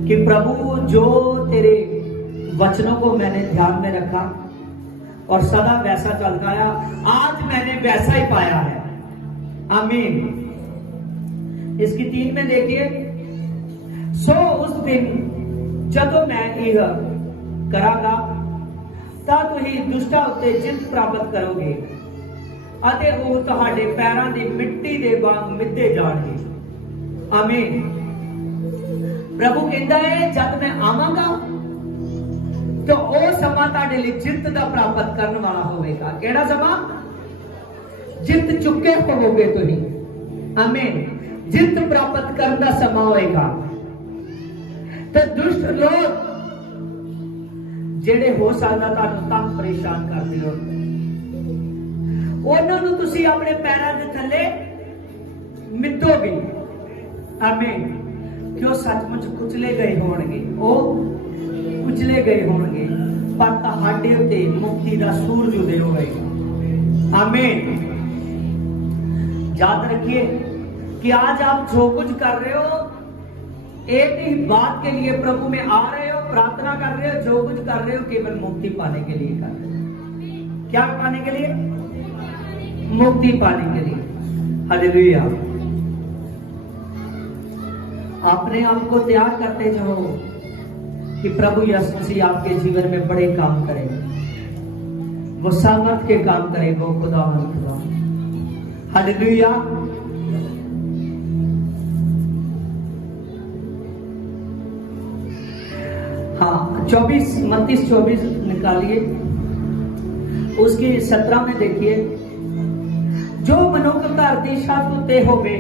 कि प्रभु जो तेरे वचनों को मैंने ध्यान में रखा और सदा वैसा चलता आया, आज मैंने वैसा ही पाया है। आमीन। इसकी 3 में देखिए, सो उस दिन जदों मैं यह करांगा ता तुही दुष्टा उत्ते जित प्राप्त करोगे। ਅਤੇ ਉਹ ਤੁਹਾਡੇ ਪੈਰਾਂ ਦੀ ਮਿੱਟੀ ਦੇ ਵਾਂਗ ਮਿੱਧੇ ਜਾਣਗੇ। ਆਮੀਨ। ਪ੍ਰਭੂ ਕਹਿੰਦਾ ਹੈ ਜਦ ਮੈਂ ਆਵਾਂਗਾ तो ਉਹ ਸਮਾਂ ਤੁਹਾਡੇ ਲਈ ਜਿੱਤ ਦਾ ਪ੍ਰਾਪਤ ਕਰਨ ਵਾਲਾ ਹੋਵੇਗਾ। ਕਿਹੜਾ ਸਮਾਂ? ਜਿੱਤ ਚੁੱਕੇ ਹੋਵੋਗੇ ਤੁਸੀਂ। ਆਮੀਨ। ਜਿੱਤ ਪ੍ਰਾਪਤ ਕਰਨ ਦਾ ਸਮਾਂ ਹੋਏਗਾ। ਤੇ ਦੁਸ਼ਟ ਲੋਕ ਜਿਹੜੇ ਹੋ ਸਕਦਾ ਤੁਹਾਨੂੰ ਤੰਗ ਪਰੇਸ਼ਾਨ ਕਰਦੇ ਹੋ, ਉਹਨਾਂ ਨੂੰ ਤੁਸੀਂ ਆਪਣੇ ਪੈਰਾਂ ਦੇ ਥੱਲੇ ਮਿੱਧੋਗੇ। ਆਮੀਨ। ਕਿ ਉਹ ਸੱਚਮੁੱਚ ਕੁਚਲੇ ਗਏ ਹੋਣਗੇ, ਉਹ कुचले गए होंगे, पर ਤੁਹਾਡੇ ਉੱਤੇ मुक्ति का सूरज उदय होगा। आमीन। याद रखिए कि आज आप जो कुछ कर रहे हो एक ही बात के लिए प्रभु में आ रहे हो, प्रार्थना कर रहे हो, जो कुछ कर रहे हो केवल मुक्ति पाने के लिए कर रहे हो। क्या पाने के लिए? मुक्ति पाने के लिए। हालेलुया। अपने आप को तैयार करते जाओ कि प्रभु यीशु मसीह आपके जीवन में बड़े काम करेगा, वो सामर्थ के काम करेगा। खुदा हालेलुया। हाँ, 24 निकालिए, उसकी 17 में देखिए, जो मनुख धरती छत उत्ते होवे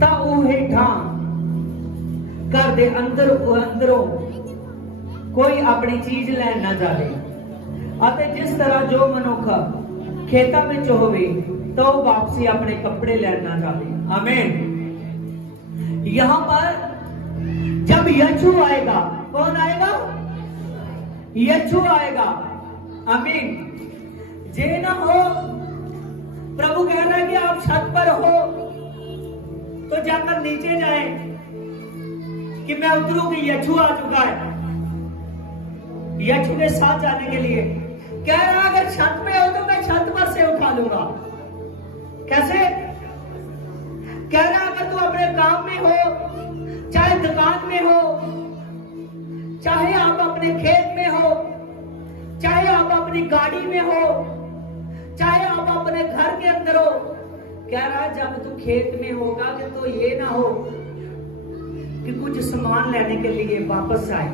तां ओह हेठां घर दे अंदरों कोई अपनी चीज लैन ना जावे, अते जिस तरह जो मनुख खेतां विच होवे तो वापसी अपने कपड़े लैन ना जावे। आमीन। यहां पर जब यीशु आएगा, कौन आएगा? यीशु आएगा। आमीन। जे ना हो, प्रभु कह रहा है कि आप छत पर हो तो जाकर नीचे जाए कि मैं उतरूं कि यीशु आ चुका है। यीशु के साथ जाने के लिए कह रहा अगर छत पे हो तो मैं छत पर से उठा लूंगा। कैसे? कह रहा अगर तू अपने काम में हो, चाहे दुकान में हो, चाहे आप अपने खेत में हो, चाहे आप अपनी गाड़ी में हो, चाहे आप अपने घर के अंदर हो, कह रहा जब तू खेत में होगा कि तो ये ना हो कि कुछ सामान लेने के लिए वापस आए,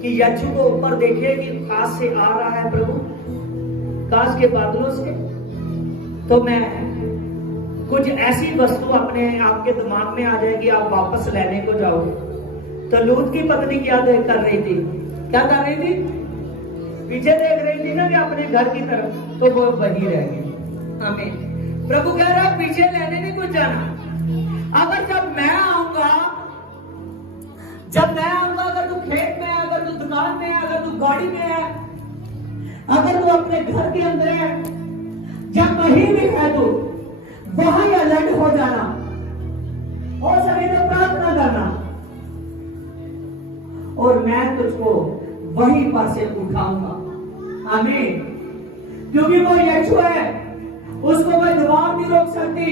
कि यीशु को ऊपर देखिए कि काश से आ रहा है प्रभु, काश के बादलों से, तो मैं कुछ ऐसी वस्तु अपने आपके दिमाग में आ जाएगी, आप वापस लेने को जाओगे। तो लूत की पत्नी क्या कर रही थी? क्या कर रही थी? पीछे देख रही थी ना कि अपने घर की तरफ, तो वो वही रह गई। आमीन। प्रभु कह रहा है पीछे लेने नहीं कुछ जाना। अगर जब मैं आऊंगा, अगर तू खेत में है, अगर तू दुकान में है, अगर तू गाड़ी में है, अगर तू अपने घर के अंदर है, जब कहीं भी है तू वहीं अलर्ट हो जाना और सभी को प्रार्थना करना और मैं तुझको वहीं पर से उठाऊंगा। आमीन। क्योंकि वो यीशु है, उसको कोई दबाव नहीं रोक सकती,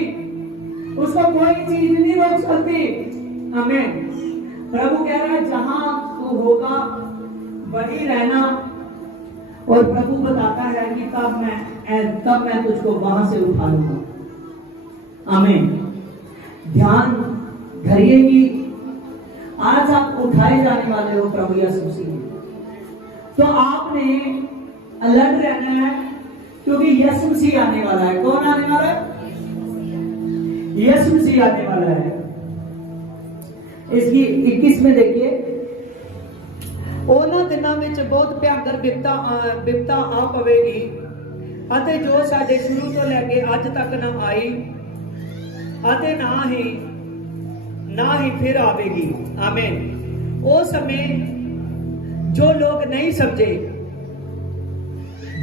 उसको कोई चीज नहीं रोक सकती। आमीन। प्रभु कह रहा है जहां तू होगा वहीं रहना, और प्रभु बताता है कि तब मैं तुझको वहां से उठा लूंगा। आमीन। ध्यान धरिए कि आज आप उठाए जाने वाले हो प्रभु यीशु मसीह, तो आपने अलर्ट रहना है, क्योंकि यीशु मसीह आने वाला है। कौन आने वाला है? यीशु मसीह आने वाला है। इसकी 21 में देखिए, ਉਹਨਾਂ ਦਿਨਾਂ ਵਿੱਚ ਬਹੁਤ ਭਿਆਨਕ ਵਿਪਤਾ ਆ ਪਵੇਗੀ ਅਤੇ ਜੋ ਸਾਡੇ ਸ਼ੁਰੂ ਤੋਂ ਲੈ ਕੇ ਅੱਜ ਤੱਕ ਨਾ ਆਈ ਅਤੇ ਨਾ ਹੀ ਫਿਰ ਆਵੇਗੀ। ਆਮੀਨ। ਉਹ ਸਮੇਂ ਜੋ ਲੋਕ ਨਹੀਂ ਸਮਝੇ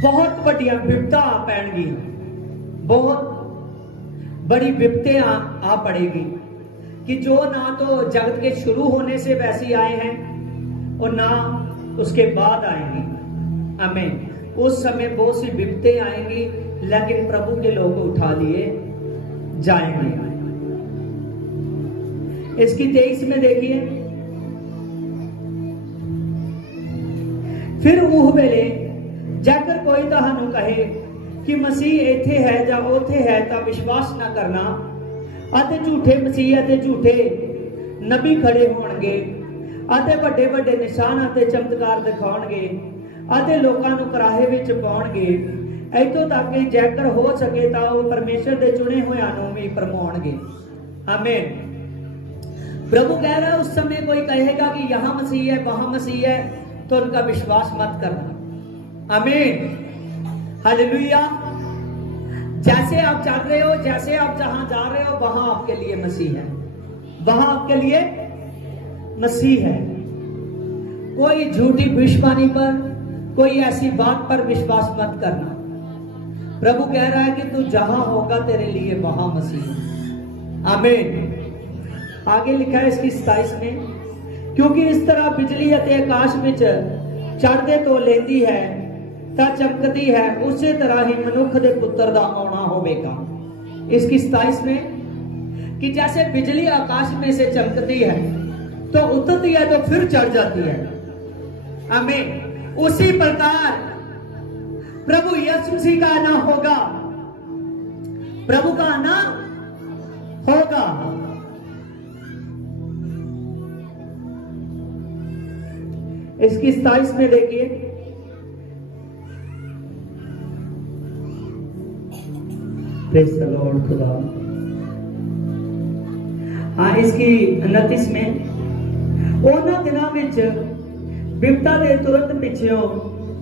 बहुत ਵੱਡੀਆਂ ਵਿਪਤਾ ਆ ਪੈਣਗੀ, बहुत बड़ी विपत्तें आ पड़ेगी कि जो ना तो जगत के शुरू होने से वैसी आए हैं और ना उसके बाद आएंगी। आमीन। उस समय बहुत सी विपत्तें आएंगी, लेकिन प्रभु के लोग उठा लिए जाएंगे। इसकी 23 में देखिए, फिर ਉਹ ਵੇਲੇ जाकर कोई ਤੁਹਾਨੂੰ कहे कि मसीह इथे है या उथे है तो विश्वास ना करना। अते झूठे मसीह अते झूठे नबी खड़े होणगे अते वड्डे वड्डे निशान अते चमत्कार दिखाउणगे अते लोकां नूं कराहे विच पाउणगे। इत्थों तक कि जैकर हो सके तो वो परमेश्वर के चुने होया नूं भी भरमाउणगे। आमीन। प्रभु कह रहा है उस समय कोई कहेगा कि यहाँ मसीह है वहां मसीह है तो उनका विश्वास मत करना। आमीन। हालेलुया। जैसे आप चल रहे हो, जैसे आप जहां जा रहे हो, वहां आपके लिए मसीह है, वहां आपके लिए मसीह है। कोई झूठी भविष्यवाणी पर, कोई ऐसी बात पर विश्वास मत करना। प्रभु कह रहा है कि तू जहां होगा तेरे लिए वहां मसीह है। आमीन। आगे लिखा है इसकी 27 में, क्योंकि इस तरह बिजली अते आकाश में चढ़ते तो लेती है ता चमकती है, उसी तरह ही मनुख दे पुत्र दा आना होवेगा। इसकी 27 में कि जैसे बिजली आकाश में से चमकती है तो उतरती है तो फिर चढ़ जाती है। आमीन। उसी प्रकार प्रभु यीशु मसीह का आना होगा, प्रभु का आना होगा। इसकी 27 में देखिए, प्रेज़ द लॉर्ड। खुदा। हाँ, इसकी 29 में, उन्हां दिनां विच बिपता दे तुरंत पिछों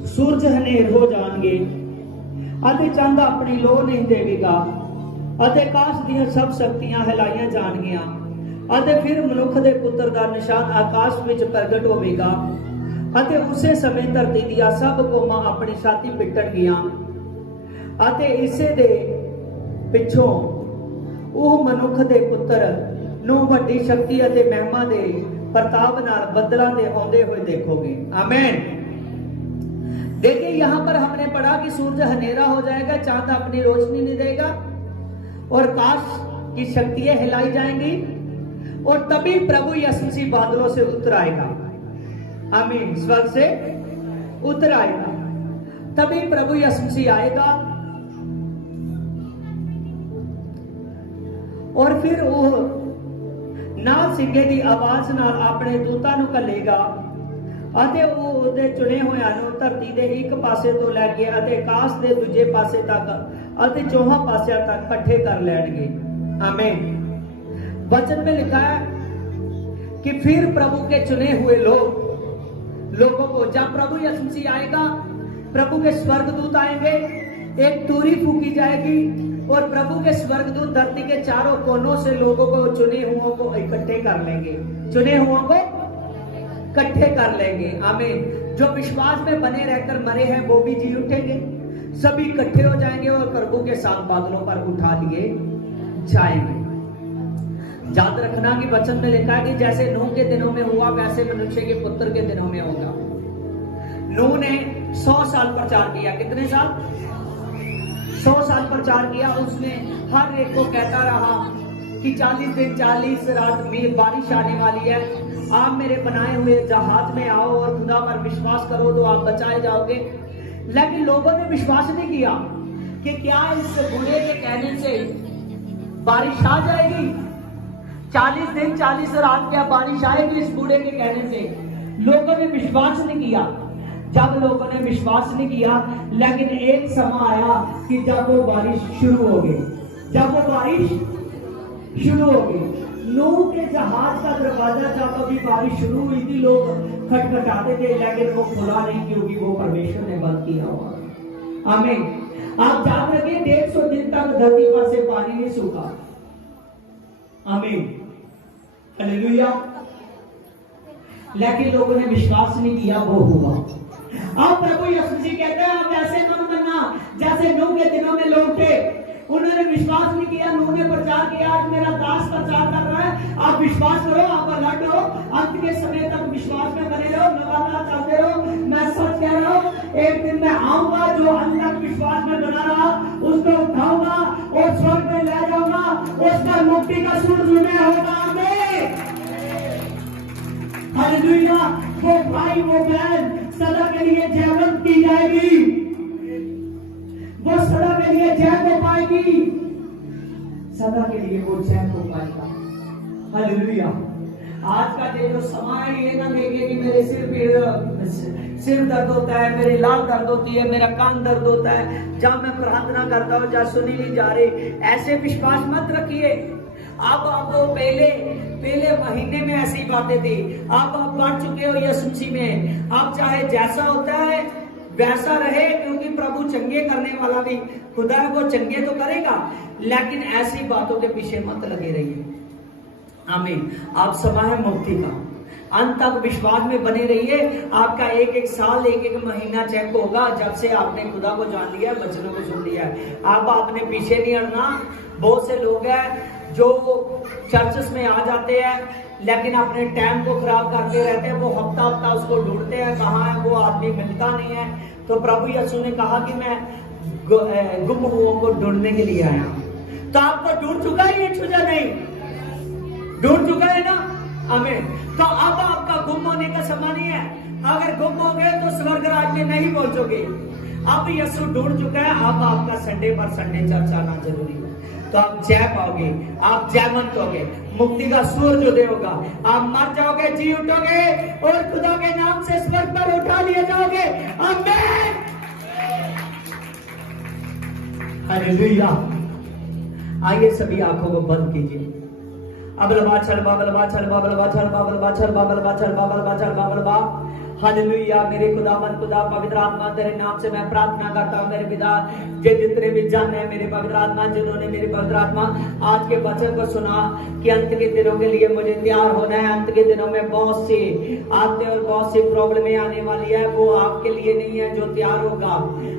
सूरज हनेर हो जाणगे अते चंद अपनी लोह नहीं देवेगा अते आकाश दीयां सब शक्तियां हिलाईयां जाणगियां अते फिर मनुख दे पुत्र दा निशान आकाश विच प्रगट होवेगा अते उसे समय धरती दियां सब कौमां अपनी छाती पिटणगियां अते इसे दे पिछों ਉਹ ਮਨੁੱਖ ਦੇ ਪੁੱਤਰ ਨੂੰ ਵੱਡੀ शक्ति ਅਤੇ ਮਹਿਮਾ ਦੇ प्रताप नाल बदला दे आंदे हुए देखोगे। आमीन। देखिए यहां पर हमने पढ़ा कि सूरज हनेरा हो जाएगा, चांद अपनी रोशनी नहीं देगा और आकाश की शक्तियां हिलाई जाएंगी और तभी प्रभु यीशु मसीह बादलों से उतर आएगा। आमीन। स्वर्ग से उतर आएगा, तभी प्रभु यीशु मसीह आएगा और फिर वो नाल सिंगे दी आवाज नाल अपने दूतां नूं घल्लेगा अते वो उहदे चुने होयां नूं धरती दे एक पासे तो लैके अते आकाश दे दूजे पासे तक अते चौहां पासियां तक इकट्ठे कर लैणगे। आमीन। वचन में लिखा है कि फिर प्रभु के चुने हुए लोगों को, जब प्रभु यीशु मसीह आएगा, प्रभु के स्वर्गदूत आएंगे, एक तुरी फूकी जाएगी और प्रभु के स्वर्गदूत धरती के चारों कोनों से लोगों को, चुने हुओं को इकट्ठे कर लेंगे, चुने हुओं को इकट्ठे कर लेंगे। आमीन। जो विश्वास में बने रहकर मरे हैं वो भी जी उठेंगे, सभी इकट्ठे हो जाएंगे और प्रभु के साथ बादलों पर उठा लिए जाएंगे। याद रखना कि वचन में लिखा है कि जैसे नूह के दिनों में हुआ वैसे मनुष्य के पुत्र के दिनों में होगा। नूह ने 100 साल प्रचार किया। कितने साल? 100 साल प्रचार किया। उसने हर एक को कहता रहा कि 40 दिन 40 रात में बारिश आने वाली है, आप मेरे बनाए हुए जहाज में आओ और खुदा पर विश्वास करो तो आप बचाए जाओगे। लेकिन लोगों ने विश्वास नहीं किया कि क्या इस बूढ़े के कहने से बारिश आ जाएगी। 40 दिन 40 रात क्या बारिश आएगी इस बूढ़े के कहने से? लोगों ने विश्वास नहीं किया। जब लोगों ने विश्वास नहीं किया, लेकिन एक समय आया कि जब वो बारिश शुरू हो गई, जब वो बारिश शुरू हो गई। नूह के जहाज का दरवाजा जब अभी बारिश शुरू हुई थी, लोग खटखटाते थे, लेकिन वो खुला नहीं, क्योंकि वो परमेश्वर ने बंद किया हुआ। आमीन। आप याद रखिए 150 दिन तक धरती पर से पानी नहीं सूखा। आमीन। हालेलुया। लेकिन लोगों ने विश्वास नहीं किया, वो हुआ। अब प्रभु यीशु मसीह कहते हैं आप ऐसे मत बनना जैसे नूह के दिनों में लोग थे। उन्होंने विश्वास नहीं किया, नूह ने प्रचार किया, आज मेरा दास प्रचार कर रहा है, आप विश्वास करो, आप अलर्ट हो, अंत के समय तक विश्वास में बने रहो, लगातार चलते रहो। मैं सच कह रहा हूँ, एक दिन मैं आऊंगा, जो अंत तक विश्वास में बना रहा उसको उठाऊंगा और स्वर्ग में ले जाऊंगा, उसका मुक्ति का सूरज होगा। हालेलुया। वो भाई वो बहन सदा के लिए जयवंत की जाएगी, वो सदा के लिए चैन को पाएगी, सदा के लिए वो चैन को पाएगा। हालेलुया। आज का जो समय ये ना देखे कि मेरे सिर दर्द होता है, मेरी लात दर्द होती है, मेरा कान दर्द होता है, जहां मैं प्रार्थना करता हूं जहां सुनी नहीं जा रही, ऐसे विश्वास मत रखिए। अब आपको पहले महीने में ऐसी बातें थी, अब आप बढ़ चुके हो यीशु मसीह में। अब चाहे जैसा होता है वैसा रहे, क्योंकि प्रभु चंगे करने वाला भी खुदा को चंगे तो करेगा, लेकिन ऐसी बातों के पीछे मत लगे रहिए। आमीन। आप समय है मुक्ति का, अंत तक विश्वास में बने रहिए। आपका एक साल एक महीना चेक होगा जब से आपने खुदा को जान लिया, वचनों को सुन लिया है। अब आपने पीछे नहीं हटना। बहुत से लोग हैं जो चर्चेस में आ जाते हैं लेकिन अपने टाइम को खराब करते रहते हैं। वो हफ्ता उसको ढूंढते हैं, कहाँ है वो आदमी, मिलता नहीं है। तो प्रभु यीशु ने कहा कि मैं गुम हुओं को ढूंढने के लिए आया हूं। तो आपको ढूंढ चुका है ये छुजा नहीं, ढूंढ चुका है ना। आमीन। तो अब आपका गुम होने का समय नहीं है। अगर गुम हो गए तो स्वर्ग राज्य में नहीं पहुंचोगे। अब यीशु ढूंढ चुका है। अब आपका संडे पर संडे चर्च आना जरूरी है। तो आप जय पाओगे, आप जयवंत होगे, मुक्ति का सूरज उदय होगा। आप मर जाओगे, जी उठोगे और खुदा के नाम से स्वर्ग पर उठा लिए जाओगे। आमीन। हालेलुया। आइए सभी आंखों को बंद कीजिए। अब लबा चल बाबल बा चल बाबल बा चल बाबल बा चल बाबल बा चल बाबल बा चल बाबल बा। हालेलुया। मेरे खुदावन खुदा पवित्र आत्मा तेरे नाम से मैं प्रार्थना करता हूँ मेरे पिता, जे जितने भी जन है मेरे पवित्र आत्मा, जिन्होंने मेरे पवित्र आत्मा आज के वचन को सुना कि अंत के दिनों के लिए मुझे तैयार होना है। अंत के दिनों में बहुत सी आते और बहुत सी प्रॉब्लमें आने वाली है, वो आपके लिए नहीं है जो तैयार होगा।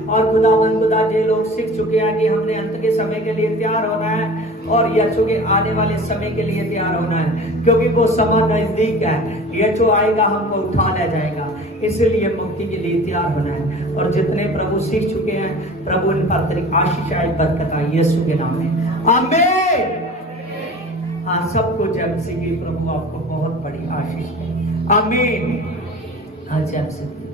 और खुदावन खुदा जे लोग सीख चुके हैं कि हमने अंत के समय के लिए तैयार होना है और यीशु के आने वाले समय के लिए तैयार होना है, क्योंकि वो समय नजदीक है। यीशु आएगा, हमको उठा ले जाएगा, इसलिए मुक्ति के लिए तैयार होना है। और जितने प्रभु सीख चुके हैं, प्रभु इन पर तेरी आशीष आए, बरकत आए यीशु के नाम में। आमीन। हाँ, सबको जय मसीह की प्रभु आपको बहुत बड़ी आशीष है। आमीन। हाँ, जय मसीह।